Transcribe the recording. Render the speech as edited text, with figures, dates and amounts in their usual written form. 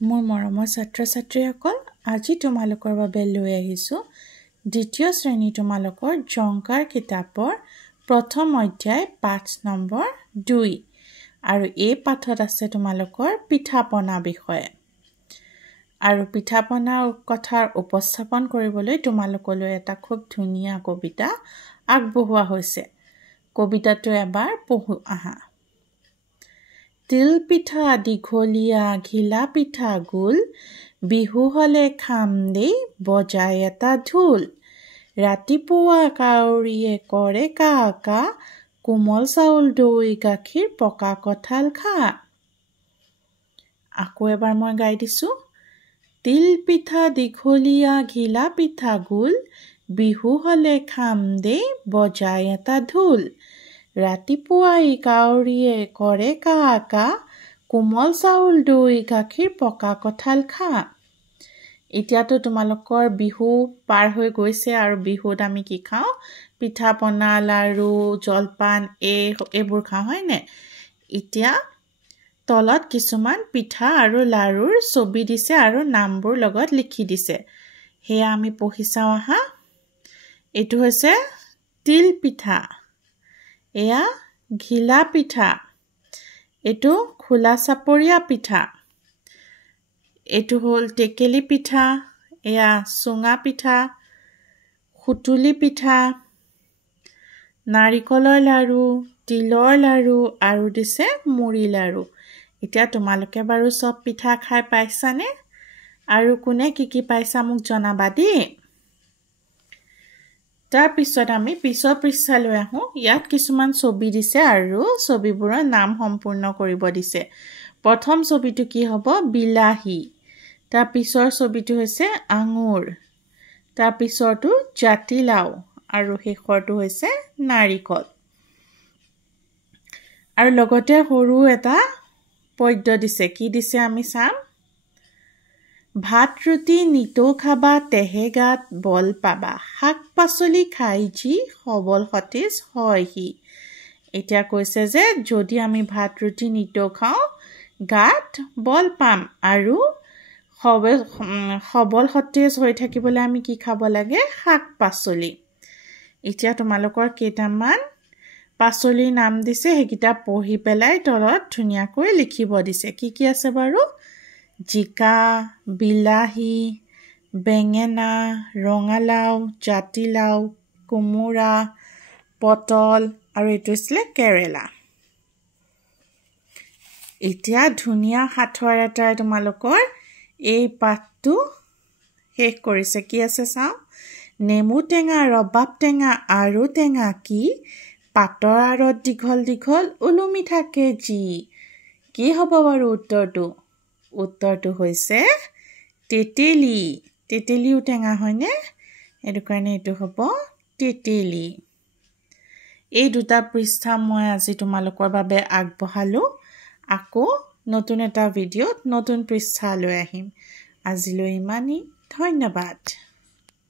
মোৰ মৰমৰ ছাত্ৰ-ছাত্ৰীসকল, আজি তোমালোকৰ বাবে লৈ আহিছোঁ দ্বিতীয় শ্ৰেণী তোমালোকৰ জংকাৰ কিতাপৰ প্ৰথম অধ্যায় পাঠ নম্বৰ 2 আৰু এই পাঠত আছে তোমালোকৰ পিঠাপনা বিষয়ে। আৰু পিঠাপনাৰ কথাৰ উপস্থাপন কৰিবলৈ তোমালোকলৈ এটা খুব ধুনীয়া কবিতা আগবঢ়োৱা হৈছে। কবিতাটো এবাৰ পঢ়ো আহা। তিল পিঠা দীঘলীয়া ঘিলা পিঠা গোল, বিহু হলে খাম দেই বজাই এটা ঢোল। ৰাতিপুৱা কাউৰীয়ে কৰে কা কা, কোমল চাউল দৈ গাখীৰ পকা কঁঠাল খা। আকৌ এবাৰ মই গাই দিছোঁ। তিল পিঠা দীঘলীয়া ঘিলা পিঠা গোল, বিহু হলে খাম দেই বজাই এটা ঢোল। ৰাতিপুৱাই কাউৰীয়ে কৰে কা কা, কোমল চাউল দৈ গাখীৰ পকা কঁঠাল খা। এতিয়াতো তোমালোকৰ বিহু পাৰ হৈ গৈছে আৰু বিহুত আমি কি খাওঁ? পিঠা পনা, লাৰু, জলপান এইবোৰ খাওঁ, হয়নে? এতিয়া তলত কিছুমান পিঠা আৰু লাৰুৰ ছবি দিছে আৰু নামবোৰ লগত লিখি দিছে। সেয়া আমি পঢ়ি চাওঁ আহা। এইটো হৈছে তিল পিঠা, এয়া ঘিলা পিঠা, এইটো খোলা চাপৰীয়া পিঠা, এইটো হ'ল টেকেলি পিঠা, এয়া চুঙা পিঠা, সুতুলি পিঠা, নাৰিকলৰ লাৰু, তিলৰ লাৰু আৰু দিছে মুড়ি লাৰু। এতিয়া তোমালোকে বাৰু চব পিঠা খাই পাইছানে? আৰু কোনে কি পাইছা মোক জনাবা দেই। তাৰপিছত আমি পিছৰ পৃষ্ঠালৈ আহোঁ। ইয়াত কিছুমান ছবি দিছে আৰু ছবিবোৰৰ নাম সম্পূৰ্ণ কৰিব দিছে। প্ৰথম ছবিটো কি হ'ব? বিলাহী। তাৰ পিছৰ ছবিটো হৈছে আঙুৰ, তাৰ পিছৰটো জাতিলাও আৰু শেষৰটো হৈছে নাৰিকল। আৰু লগতে সৰু এটা পদ্য দিছে। কি দিছে আমি চাম। ভাত ৰুটি নিতৌ খাবা, তেহে গাত বল পাবা, শাক পাচলি খাই যি সবল সতেজ হয় সি। এতিয়া কৈছে যে যদি আমি ভাত ৰুটি নিতৌ খাওঁ, গাত বল পাম আৰু সবল সতেজ হৈ থাকিবলৈ আমি কি খাব লাগে? শাক পাচলি। এতিয়া তোমালোকৰ কেইটামান পাচলিৰ নাম দিছে, সেইকেইটা পঢ়ি পেলাই তলত ধুনীয়াকৈ লিখিব দিছে। কি আছে বাৰু? জিকা, বিলাহী, বেঙেনা, ৰঙালাও, জাতিলাও, কোমোৰা, পটল আৰু এইটো হৈছিলে কেৰেলা। এতিয়া ধুনীয়া সাঁথৰ এটাই তোমালোকৰ এই পাঠটো শেষ কৰিছে। কি আছে চাওঁ। নেমু টেঙা, ৰবাব টেঙা আৰু টেঙা কি, পাতৰ আঁৰত দীঘল দীঘল ওলমি থাকে যি। কি হ'ব বাৰু উত্তৰটো? উত্তৰটো হৈছে তেতেলী। তেতেলীও টেঙা হয়নে? সেইটো কাৰণে এইটো হ'ব তেতেলী। এই দুটা পৃষ্ঠা মই আজি তোমালোকৰ বাবে আগবঢ়ালোঁ। আকৌ নতুন এটা ভিডিঅ'ত নতুন পৃষ্ঠা লৈ আহিম। আজিলৈ ইমানেই। ধন্যবাদ।